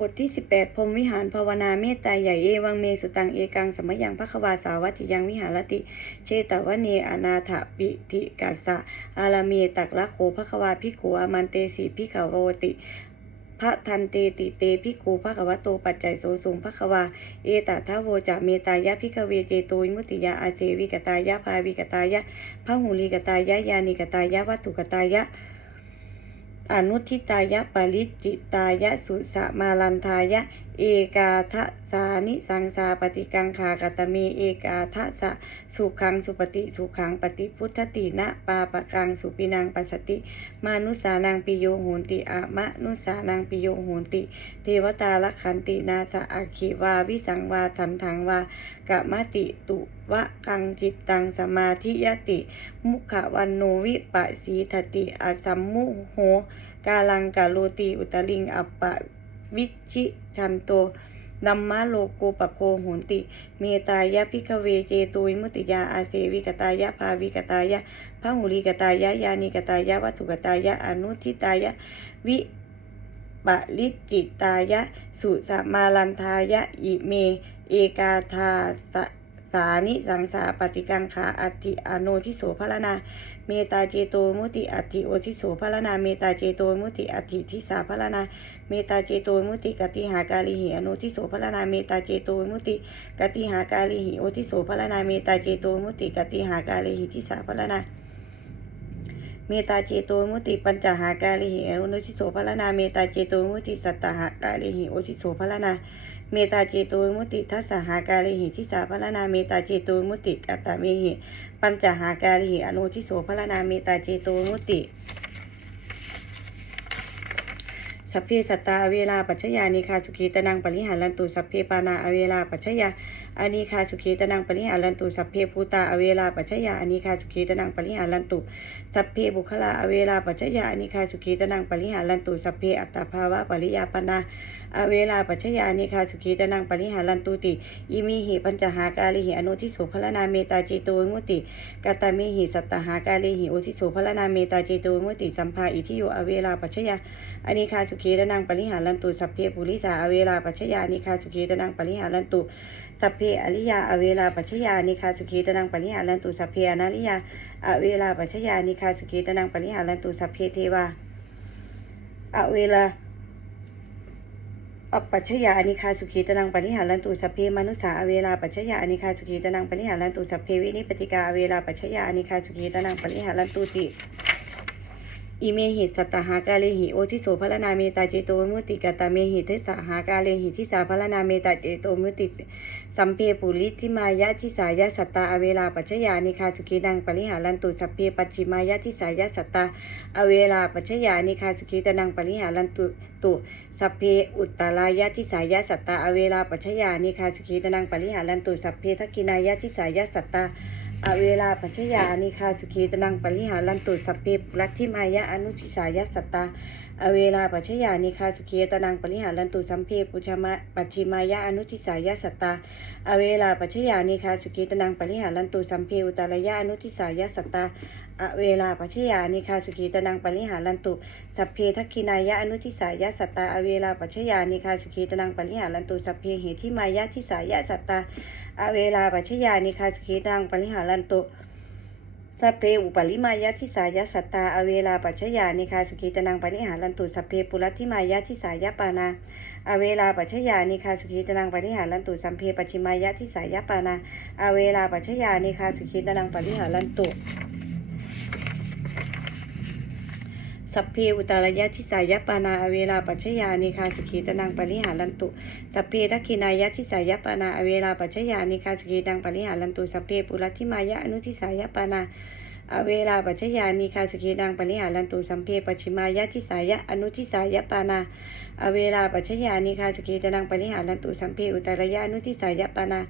บทที่ 18 พรมวิหารภาวนาเมตตาใหญ่เอวังเมสุตังเอกังสมยังพระควาสาวัติยังวิหารติ เชตวเนอนาถปิติกัสสะอารามีตักละโขพระควาพิกขุอามันเตสีพิขาวติพระทันเตติเตพิกขุพระควโตปัจจัยโสสุงพระควา เอตทโวจะเมตายะพิกเวเจโตวิมุตติยาอาเสวิกตายะภาวิกตายะพระหูลีกตายะยานิกตายะวัตถุกตายะ อนุทิตายะปริจิตายะสุสมาลันทายะ เอกาทะสานิสังสาปฏิกังคากตเมเอกาทะสะสุขังสุปฏิสุขังปฏิพุทธตินะปาปะกังสุปินังปัสสติ มานุสานังปิโยโหนติอะมะนุสานังปิโยโหนติ เทวตาลขันตินาสะอาคิวาวิสังวาทันทังวากะมะติตุวะกังจิตตังสมาธิยติ มุขวันโนวิปะสีทติอสัมมุโหกาลังกาโลติอุตลิงอัปปะ วิชิชันโตดัมมะโลโกปะโคโหนติ เมตายะพิกเวเจตุยมุติยาอาเสวิกตายะภาวิกตายะพระหุลิกตายะยานิกตายะวัตถุกตายะอนุทิตายะวิปะลิจิตายะ สุสมาลันทายะอิเม เอกาธาส สานิสังสาปฏิกังขาอัติอโนทิโสภลนา เมตาเจโตมุติอัติโอทิโสภลนา เมตาเจโตมุติอัติทิสาภลนา เมตาเจโตมุติกติหากาลิหิอโนทิโสภลนา เมตาเจโตมุติกติหากาลิหิโอทิโสภลนา เมตาเจโตมุติกติหากาลิหิทิสาภลนาเมตตาเจโตมุติปัญจหากาลิหิอนุทิโสภลนา เมตตาเจโตมุติสัตตหากาลิหิโอทิโสภลนา เมตตาเจโตมุติทัสหากาลิหิทิสาภลนาเมตตาเจโตมุติอัตตาเมหิปัญจหากาลิหิอนุทิโสภลนาเมตตาเจโตมุติ สัพเพสัตตาอเวลาปัจจยานิคาสุขีตนังปริหารันตุสัพเพปานาอเวลาปัจจยาอานิคาสุขีตนังปริหารันตุสัพเพภูตาอเวลาปัจจยาอานิคาสุขีตนังปริหารันตุสัพเพบุคลาอเวลาปัจจยาอนิคาสุขีตนังปริหารันตุสัพเพอัตตาภาวะปริยาปนาอเวลาปัจจยาอนิคาสุขีตนังปริหารันตุติอิมิหิปัญจหากาลิหิอนุทิโสพลนาเมตาเจโตวิมุติกตามิหิสัตตหากาลิหิโอทิโสพลนาเมตาเจโตวิมุติสัมภาอิทิโยอเวลาปัจจยาอนิคาสุขีตนังปริหารันตุสัพเพปุริสาอเวลาปัจจยานิคาสุขีตนังปริหารันตุสัพเพอริยาอเวลาปัจจยานิคาสุขีตนังปริหารันตุสัพเพอนาริยาอเวลาปัจจยานิคาสุขีตนังปริหารันตุสัพเพเทวาอเวลาอปัจฉยานิคาสุขีตนังปริหารันตุสัพเพมนุสาอเวลาปัจฉยานิคาสุขีตนังปริหารันตุสัพเพวินิปติกาอเวลาปัจฉยานิคาสุขีตนังปริหารันตุติ อิเมหิตสัตหากาเลหิโอทิโสพลนาเมตาเจโตมุติกตาเมหิเทสหากาเลหิทิสาพลนาเมตาเจโตมุติสัมเพปุริทิมายะทิสายะสัตตาอเวลาปัจจยานิคาสุขีดังปริหารันตุสัพเพปัจฉิมายะทิสายะสัตตาอเวลาปัจจยานิคาสุขีตนังปริหารันตุตุสัพเพอุตตรายะทิสายะสัตตาอเวลาปัจจยานิคาสุขีตนังปริหารันตุสัพเพทักกินายะทิสายะสัตตา อเวลาปัจจยานิคาสุขีตนังปริหารันตุสัพเพปุรัตทิมายะอนุทิสายะสัตตา อเวลาปัจจยานิคาสุขีตนังปริหารันตุสัมเพปุชมะปัจฉิมายะอนุทิสายะสัตตา อเวลาปัจจยานิคาสุขีตนังปริหารันตุสัมเพอุตารยะอนุทิสายะสัตตา อเวลาปัจจยานิคาสุขีตนังปริหารันตุ สัพเพทักขินายะอนุทิสายะสัตตาอเวลาปัจจยานิคาสุขีตนังปริหารันตุสัพเพเหทิมายะทิสายะสัตตาอเวลาปัจจยานิคาสุขีตนังปริหารันตุสัพเพอุปลิมายะทิสายะสัตตาอเวลาปัจจยานิคาสุขีตนังปริหารันตุสัพเพปุรัตทิมายะทิสายะปานาอเวลาปัจจยานิคาสุขีตนังปริหารันตุสัมเพปัจฉิมายะทิสายะปานาอเวลาปัจจยานิคาสุขีตนังปริหารันตุ สัพเพอุตารยะทิสายปานาอเวลาปัจจยานิคาสกีตนังปริหารันตุ สัพเพทักขินายะทิสายปานาอเวลาปัจจยานิคาสกีตังปริหารันตุ สัพเพปุรัติมายะอนุทิสายปานา อเวลาปัจจยานิคาสุขีตังปริหารันตุสัมเพปชิมายะทิสายะอนุทิสายะปานาอเวลาปัจจยานิคาสุขีตังปริหารันตุสัมเพอุตารยะอนุทิสายะปานา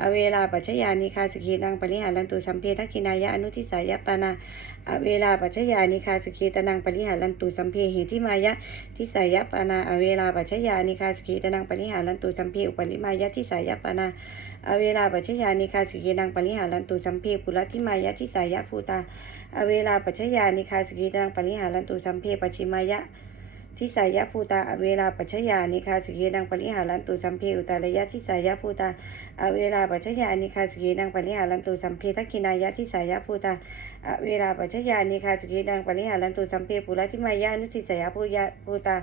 อเวลาปัจจยานิคาสุขีตังปริหารันตุสัมเพทักขินายะอนุทิสายะปานาอเวลาปัจจยานิคาสุขีตนังปริหารันตุสัมเพเหิทิมายะทิสายะปานาอเวลาปัจจยานิคาสุขีตนังปริหารันตุสัมเพอุปริมายะทิสายะปานา อเวลาปัจจยานิคาสุขีนังปริหารันตุสัมเพปุรัตทิมายะทิสายะภูตา อเวลาปัจจยานิคาสุขีนังปริหารันตุสัมเพปชิมายะ ทิสายะภูตาอเวลาปัจฉยานิคาสุเยนังปริหารันตุสัมเพอุตารยะทิสายะภูตาอเวลาปัจฉยานิคาสุเยนังปริหารันตุสัมเพทักขินายะทิสายะภูตาอเวลาปัจฉยานิคาสุเยนังปริหารันตุสัมเพปุระทิมายะนุทิสายะภูยะภูตา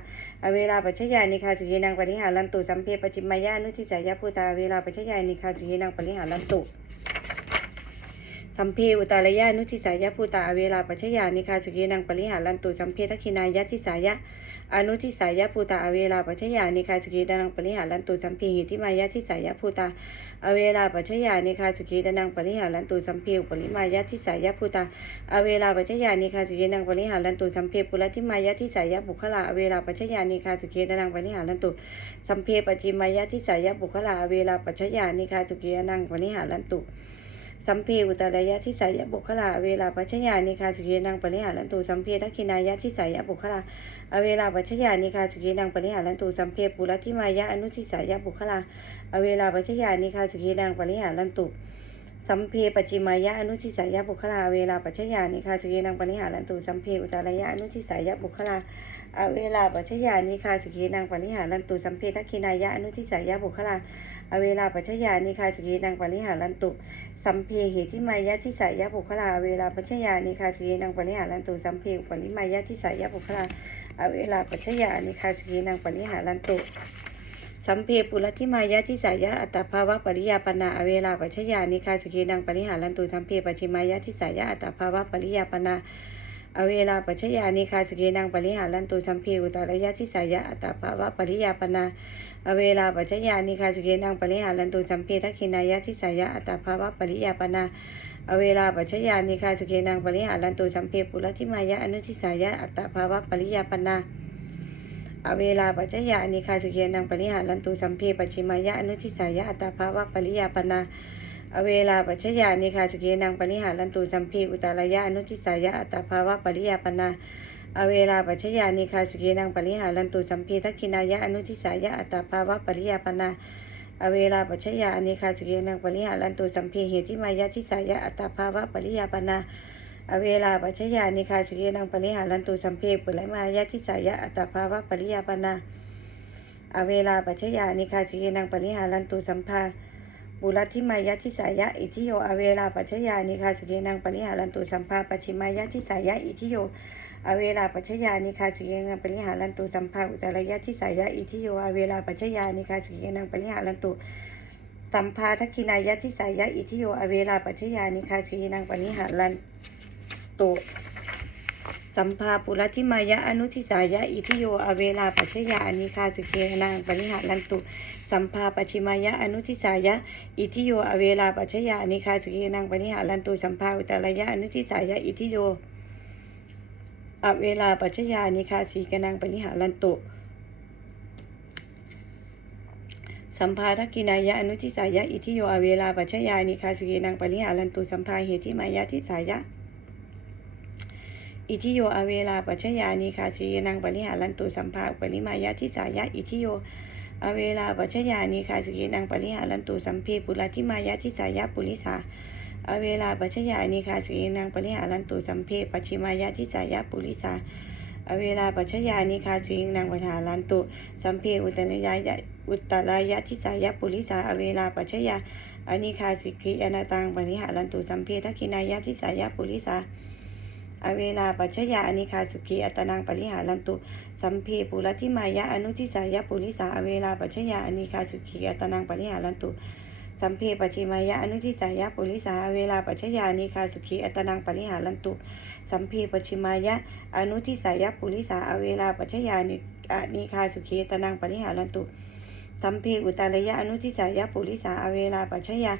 อเวลาปัจฉยานิคาสุเยนังปริหารันตุสัมเพปจิมายะนุทิสายะภูตาอเวลาปัจฉยานิคาสุเยนังปริหารันตุสัมเพอุตารยานุทิสายะภูตาเวลาปัจฉยานิคาสุเกนังปริหารันตุสัมเพทักขินายะทิสายะ อนุทิสายะภูตาอเวลาปัจฉยานิคาสุเกนังปริหารันตุสัมเพหิทิมายะทิสายะภูตาอเวลาปัจฉยานิคาสุเกนังปริหารันตุสัมพอุปริมายะทิสายะภูตาอเวลาปัจฉยานิคาสุเกนังปริหารันตุสัมเพปุระทิมายะทิสายะบุคลาอเวลาปัจฉยานิคาสุเกนังปริหารันตุสัมเพปจิมายะทิสายะบุคลาอเวลาปัจฉยานิคาสุเกนังปริหารันตุ สัมเพอุตรายะทิสายะบุคลาเวลาปัจฉญานิคาสุเยนังปริหารันตูสัมเพทักขินายะทิสายะบุคลาอเวลาปัจฉญานิคาสุเยนังปริหารันตูสัมเพปุรทิมายะอนุทิสายะบุคลาอเวลาปัจฉญานิคาสุเยนังปริหารันตุ สัมเพปจิมายะอนุทิสายะบุคลาเวลาปัจฉญานิคาสุเยนังปริหารันตุสัมเพอุตรายะอนุทิสายะบุคลาอเวลาปัจฉญานิคาสุเยนังปริหารันตุสัมเพทักขินายะอนุทิสายะบุคลาอเวลาปัจฉญานิคาสุเยนังปริหารันตุสัมเพเหติมายะทิสายะบุคลาเวลาปัจฉยานิคาสุเยนังปริหารันตุสัมเพอุปริมายะทิสายะบุคลาอเวลาปัจฉยานิคาสุเยนังปริหารันตุ สัมเพปุรทิมายะทิสายะอัตภาวะปริยาปนาอเวลาปัจฉยานิคาสุเยนังปริหารันตุสัมเพปชิมายะทิสายะอัตภาวะปริยาปนาอเวลาปัจฉยานิคาสุเยนังปริหารันตุสัมเพอุตรยะทิสายะอัตภาวะปริยาปนาอเวลาปัจจยานิคาสุเกนังปริหารันตุสัมเพทักขินายะทิสายะอัตตาภาวะปริยาปนาอเวลาปัจจยานิคาสุเกนังปริหารันตุสัมเพปุรทิมายะอนุทิสายะอัตตาภาวะปริยาปนา อเวลาปัจจยานิคาสุเกนังปริหารันตุสัมเพปชิมายะอนุทิสายะอัตตาภาวะปริยาปนาอเวลาปัจจยานิคาสุเกนังปริหารันตุสัมเพอุตารายะอนุทิสายะอัตตาภาวะปริยาปนาอเวลาปัจฉยานิคาสุเกนังปริหารันตุสัมเพทักขินายะอนุทิสายะอัตตาภาวะปริยาปนาอเวลาปัจฉยานิคาสุเกนังปริหารันตุสัมเพเหติมายะทิสายะอัตตาภาวะปริยาปนา อเวลาปัจฉยานิคาสุเกนังปริหารันตุสัมเพปุไรมายะทิสายะอัตตาภาวะปริยาปนาอเวลาปัจฉยานิคาสุเกนังปริหารันตุสัมภาบุรัติมายะทิสายะอิทิโยอเวลาปัจฉยานิคาสุเกนังปริหารันตุสัมภาปชิมายะทิสายะอิทิโยอเวลาปัจจยานิคาสุเยนังปริหารันตุสัมภาอุตรยะทิสายะอิทิโยอเวลาปัจจยานิคาสุเยนังปริหารันตุสัมภาทักขินายะทิสายะอิทิโยอเวลาปัจจยานิคาสุเยนังปริหารันตุ สัมภาปุรทิมายะอนุทิสายะอิทิโยอเวลาปัจจยานิคาสุเยนังปริหารันตุ สัมภาปชิมายะอนุทิสายะอิทิโยอเวลาปัจจยานิคาสุเยนังปริหารันตุสัมภาอุตรยะอนุทิสายะอิทิโยอเวลาปัจจยานิคาสีกนังปริหารันตุสัมภาทกินายะอนุทิสายะอิทิโยอเวลาปัจจยานิคาสุเยนังปริหารันตุสัมภาเหติมายะทิสายะ อิทิโยอเวลาปัจจยานิคาสุเยนังปริหารันตุสัมภาอุปริมายะทิสายะอิทิโยอเวลาปัจจยานิคาสุเยนังปริหารันตุสัมเพปุระทิมายะทิสายะปุริสาอเวลาปัจจยานิคาสุเยนังปริหารันตุสัมเพปชิมายะทิสายะปุริสาอเวลาปัจจยานิคาสุเยนังปริหารันตุสัมเพอุตรยายะอุตรายะทิสายะปุริสาอเวลาปัจจยาอนิคาสิกิอนาตังปริหารันตุสัมเพทักขินายะทิสายะปุริสา อเวลาปัจจยาอนิคาสุขีอัตนังปริหารันตุ สัมเพปุรทิมายะอนุทิสายะปุริสาอเวลาปัจจยาอนิคาสุขีอัตนังปริหารันตุ สัมเพปชิมายะอนุทิสายะปุริสาเวลาปัจจยานิคาสุขีอัตนังปริหารันตุ สัมเพปชิมายะอนุทิสายะปุริสาเวลาปัจจยานินิคาสุขีอัตนังปริหารันตุสัมเพอุตารยะอนุทิสายะปุริสาเวลาปัจจยา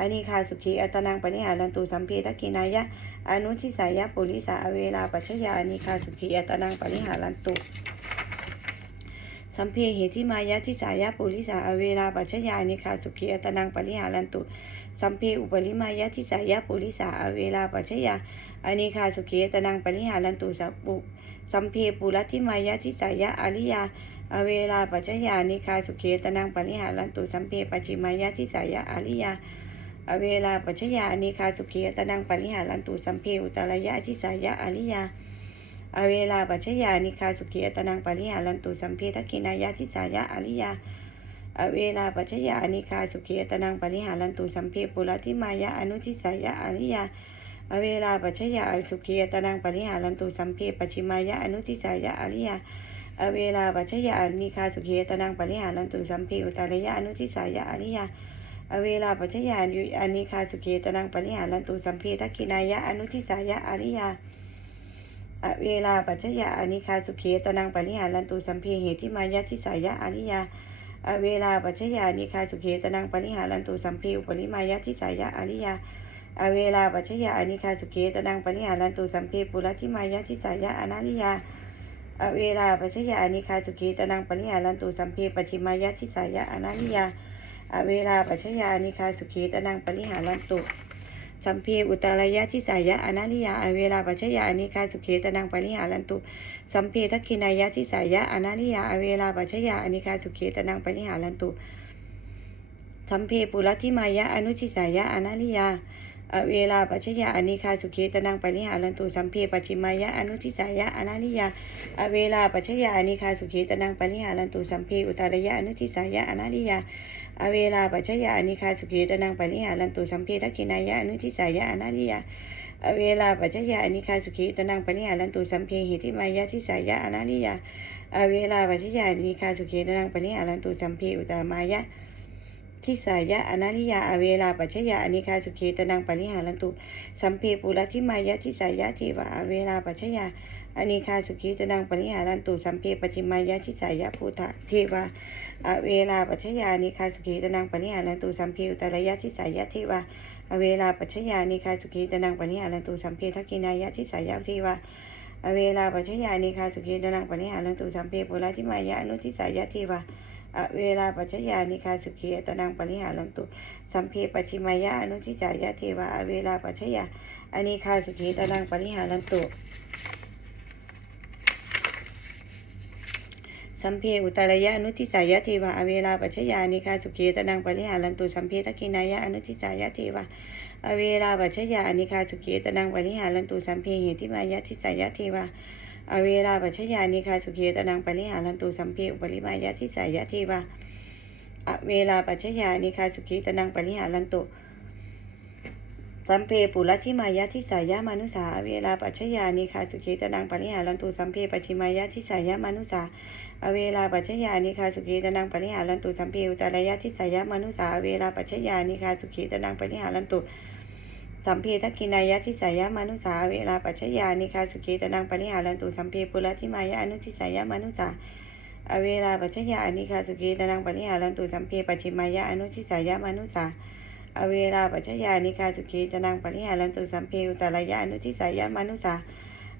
อนิคาสุขีอัตนังปริหารันตุสัมเพทักขินายะ อนุทิสายะปุริสาเวลาปัจจยาอนิคาสุขีอัตนังปริหารันตุ สัมเพเหติมายะทิสายะปุริสาอเวลาปัจจยานิคาสุขีอัตนังปริหารันตุ สัมเพอุปริมายะทิสายะปุริสาอเวลาปัจจยาอนิคาสุขีอัตนังปริหารันตุสัปุสัมเพปุรัติมายะทิสายะอริยาอเวลาปัจจยานิคาสุขีอัตนังปริหารันตุสัมเพปชิมายะทิสายะอริยา อเวลาปัจจยานิคาสุขีอัตนังปริหารันตุสัมเพอุตรายะทิสายะอริยา อเวลาปัจฉยานิคาสุขีอัตนังปริหารันตุสัมเพทกินายะทิสายะอริยา อเวลาปัจฉยานิคาสุขีอัตนังปริหารันตุสัมเพปุระทิมายะอนุทิสายะอริยา อเวลาปัจฉยาสุขีอัตนังปริหารันตุสัมเพปัจิมายะอนุทิสายะอริยา อเวลาปัจฉยานิคาสุขีอัตนังปริหารันตุสัมเพอุตารยะอนุทิสายะอริยา อเวลาปัจฉยานุอานิคาสุขีตนังปริหารันตุสัมเพทักขินายะอนุทิสายะอริยาอเวลาปัจฉยาอนิคาสุขีตนังปริหารันตุสัมเพเหติมายะทิสายะอริยาอเวลาปัจฉยานิคาสุขีตนังปริหารันตุสัมเพอุปริมายะทิสายะอริยาอเวลาปัจฉยาอนิคาสุขีตนังปริหารันตุสัมเพปุระทิมายะทิสายะอนาริยาอเวลาปัจฉยาอนิคาสุขีตนังปริหารันตุสัมเพปัจฉิมายะทิสายะอนาริยา อเวลาปัจฉยานิคาสุขีตนังปริหารันตุสัมเพอุตารยะทิสายะอนาริยาอเวลาปัจฉยานิคาสุขีตนังปริหารันตุสัมเพทักขินายะทิสายะอนาริยาอเวลาปัจฉยานิคาสุขีตนังปริหารันตุสัมเพปุรัติมายะอนุทิสายะอนาริยาอเวลาปัจฉยานิคาสุขีตนังปริหารันตุสัมเพปัจฉิมายะอนุทิสายะอนาริยาอเวลาปัจฉยานิคาสุขีตนังปริหารันตุสัมเพอุตารยะอนุทิสายะอนาริยา อเวลาปัจจยานิคาสุขีตนังปริหารันตุสัมเพทักขินายะอนุทิสายะอนาลิยาอเวลาปัจจยานิคาสุขีตนังปริหารันตุสัมเพหิติมายะทิสายะอนาลิยาอเวลาปัจจยานิคาสุขีตนังปริหารันตุสัมเพอุตตมายะ ทิสายะอนาริยาอเวลาปัจฉยาอนิคาสุขีตนังปริหารันตุสัมเพปุระทิมายะทิสายะเทวะอเวลาปัจฉยาอนิคาสุขีตนังปริหารันตุสัมเพปัจิมายะทิสายะภูตะเทวะอเวลาปัจฉยานิคาสุขีตนังปริหารันตุสัมเพอุตรยะทิสายะเทวะอเวลาปัจฉยานิคาสุขีตนังปริหารันตุสัมเพทักขินายะทิสายะเทวะอเวลาปัจฉยานิคาสุขีตนังปริหารันตุสัมเพปุระทิมายะอนุทิสายะเทวะ อเวลาปัจจยานิคาสุขีตนังปริหารันตุ สัมเพปัจิมายะอนุทิจายะเทวะอเวลาปัจจยาอนิคาสุขีตนังปริหารันตุ สัมเพอุตารยะอนุทิสายะเทวะอเวลาปัจจยานิคาสุขีตนังปริหารันตุ สัมเพทักขินายะอนุทิสายะเทวะอเวลาปัจจยานิคาสุขีตนังปริหารันตุ สัมเพเหติมายะทิสายะเทวะ อเวลาปัจฉยานิคาสุขีตนังปริหารันตุสัมเพอุปริมายะทิสายะเทวะอเวลาปัจฉยานิคาสุขีตนังปริหารันตุสัมเพปุระทิมายะทิสายะมนุสาอเวลาปัจฉยานิคาสุขีตนังปริหารันตุสัมเพปัจฉิมายะทิสายะมนุสาอเวลาปัจฉยานิคาสุขีตนังปริหารันตุสัมเพอุตารยะทิสายะมนุสาอเวลาปัจฉยานิคาสุขีตนังปริหารันตุ สัมเพทักขินายะทิสายะมนุสา เวลาปัจฉยานิคาสุขีตนังปริหารันตุสัมเพปุระทิมายะอนุทิสายะมนุสาอเวลาปัจฉยานิคาสุขีตนังปริหารันตุสัมเพปัจฉิมายะอนุทิสายะมนุสาอเวลาปัจฉยานิคาสุขีตนังปริหารันตุสัมเพอุตารยะอนุทิสายะมนุสา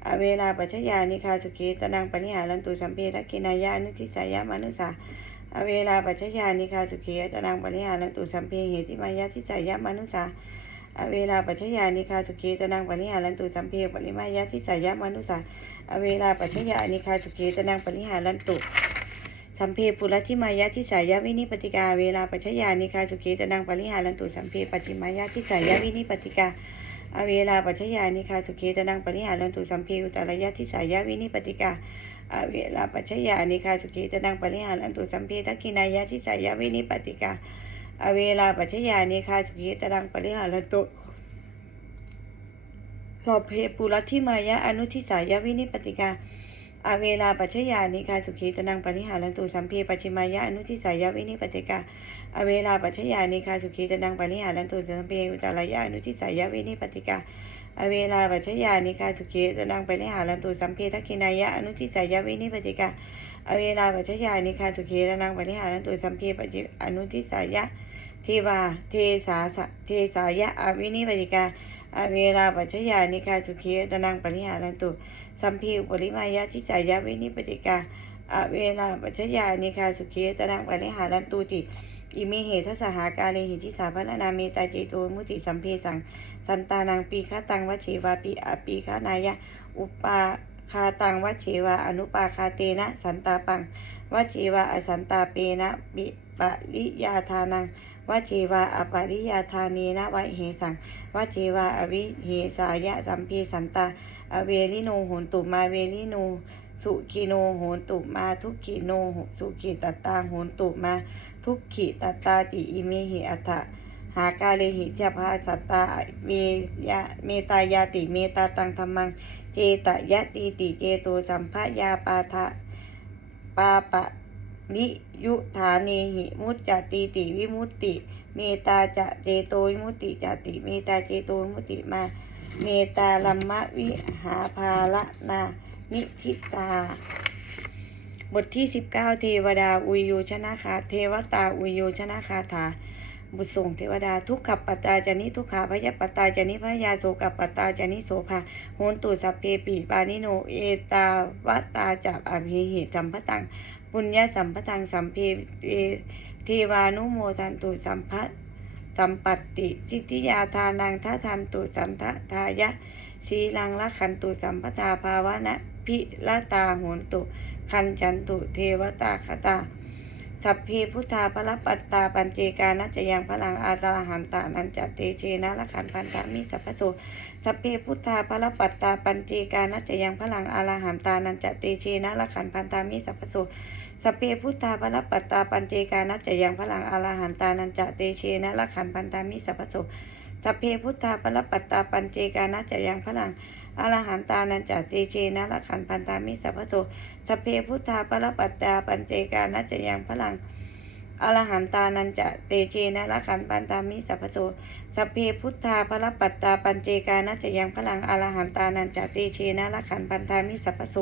อเวลาปัจฉยานิคาสุขีตนังปริหารันตุสัมเพทักขินายะอนุทิสายะมนุสาอเวลาปัจฉยานิคาสุขีตนังปริหารันตุสัมเพเหติมายะทิสายะมนุสา อเวลาปัจฉยานิคาสุขีตนังปริหารันตุสัมเพปริมายะทิสายะมนุสาอเวลาปัจฉยานิคาสุขีตนังปริหารันตุสัมเพปุระทิมายะทิสายะวินิปติกา เวลาปัจฉยานิคาสุขีตนังปริหารันตุสัมเพปัจฉิมายะทิสายะวินิปติกาอเวลาปัจฉยานิคาสุขีตนังปริหารันตุสัมเพอุตารยะทิสายะวินิปติกาอเวลาปัจฉยานิคาสุขีตนังปริหารันตุสัมเพทักขินายะทิสายะวินิปติกา อเวลาปัจฉยานิคาสุขีตนังปริหารันตุสอบเพปุรัติมายะอนุทิสายะวินิปติกาอเวลาปัจฉยานิคาสุขีตนังปริหารันตุสัมเพปัจฉิมายะอนุทิสายะวินิปติกาอเวลาปัจฉยานิคาสุขีตนังปริหารันตุสัมเพอุตารยะอนุทิสายะวินิปติกาอเวลาปัจฉยานิคาสุขีตนังปริหารันตุสัมเพทักขินายะอนุทิสายะวินิปติกาอเวลาปัจฉยานิคาสุขีตนังปริหารันตุสัมเพปัจจิอนุทิสายะ ทวา เทสาสเทสายะอวินิปติกาอเวลาปัจฉยานิคาสุขีตนังปริหารันตุสัมพีอุปริมายะทิสายะวินิปติกาอเวลาปัจฉยานิคาสุขีตนังปริหารันตุติอิมิเหทัสสหาการเลหิทิสาพนานาเมตาเจโตมุติสัมเพสัง สันตานังปีฆาตังวชีวาปีอาปีฆานายะ อุปาคาตังวัชเชวา อนุปาคาเตนะ สันตาปังวัชเชวาอสันตาเปนะบิปะริยาทานัง วัชเชวาอปาริยาทาเนนะวะเหสังวัชเชวาอวิเหสายะสัมพีสันตาอเวลิโนโหนตุมาเวลิโนสุขีโนโหนตุมาทุกขีโนสุขีตตาโหนตุมา ทุกขีตตาติอิเมหิอัฏฐหากาเลหิเจพาสัตตาเมยะเมตายาติเมตาตังธรรมัง เจตยะติติเจโตสัมภยาปาทะปาปะ นิยุฐาเนหิมุจจติติวิมุตติ เมตาจะเจโตวิมุตติจติ เมตาเจโตวิมุตติมา เมตาลัมมะวิหาภาละนานิทิตา บทที่19เทวดาอุยโยชนะคาเทวตาอุยโยชนะคาถาบุตรส่งเทวดาทุกขับปัตตาจานิทุกขาพยาปัตตาจานิพยาโสกับปัตตาจานิโสภาโหนตุสัพเพปีปานิโนเอตาวตาจับอภิเหิสัมพตัง ปุญญาสัมพตังสัมเพเทวานุโมทันตุสัมพัสัมปัตติ สิทธิยาทานังทัทันตุสันททายะสีลังละขันตุสัมปทาภาวนะพิละตาโหนตุ คันจันตุเทวตาคตา สัพเพพุทธาพระปัตตาปัญเจกานัจยังพลังอาตาหันตานันจเตเชนะละขันพันธามิสัพพโสสัพเพพุทธาพระปัตตาปัญเจกานัจยังพลังอาลาหันตานันจเตเชนะละขันพันธามิสัพพโส สเพพุทธาพระปัตตาปัญเจกานัจจยังพลังอาลาหันตานันจเตเชนะละขันพันธามิสัพพโสสัพเพพุทธาพระปัตตาปัญเจกานัจจยังพลังอาลาหันตานันจเตเชนะละขันพันธามิสัพพโสสเพพุทธาปรปัตตาปัญเจกานัจยังพลังอรหันตานันจะเตเชนะละขันปันตามิสัพพโสสเพพุทธาปรปัตตาปัญเจกานัจยังพลังอรหันตานันจะเตเชนะละขันปันตามิสัพพโส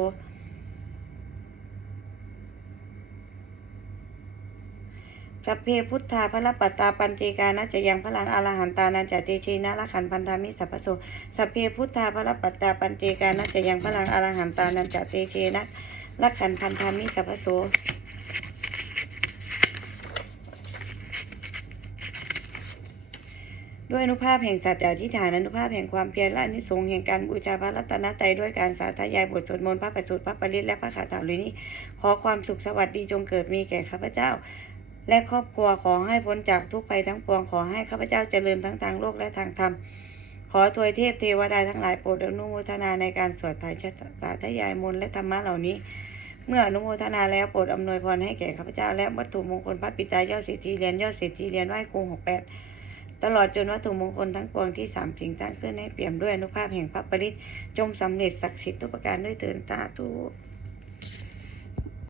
สัพเพพุทธาพระปัตตาปัญเจกานัจจยังพลังอรหันตานันจเตเชนะละขันพันธามิสัพพโสสัพเพพุทธาพระปัตตาปัญเจกานัจจยังพลังอรหันตานันจเตเชนะลักขันพันธามิสัพพโสด้วยอนุภาพแห่งสัจจะทิฏฐานอนุภาพแห่งความเพียรและอนิสงส์แห่งการบูชาพระรัตนตรัยด้วยการสาธยายบทสวดมนต์พระประสูตรพระปริตและพระคาถาหล่านี้ ขอความสุขสวัสดีจงเกิดมีแก่ข้าพเจ้า และครอบครัวขอให้พ้นจากทุกภัยทั้งปวงขอให้ข้าพเจ้าเจริญทั้งทางโลกและทางธรรม ขอทวยเทพเทวดาทั้งหลายโปรดอนุโมทนาในการสวดถ่ายสาธยายมนและธรรมะเหล่านี้ เมื่ออนุโมทนาแล้วโปรดอำนวยพรให้แก่ข้าพเจ้าและวัตถุมงคลพระปิตายอดเศรษฐีเรียญยอดเศรษฐีเรียญไหว้ครูหกแปดตลอดจนวัตถุมงคลทั้งปวงที่สามสิ่งสร้างขึ้นให้เปี่ยมด้วยอนุภาพแห่งพระปริตจงสำเร็จศักดิ์สิทธิ์ทุกประการด้วยเถิดสาธุ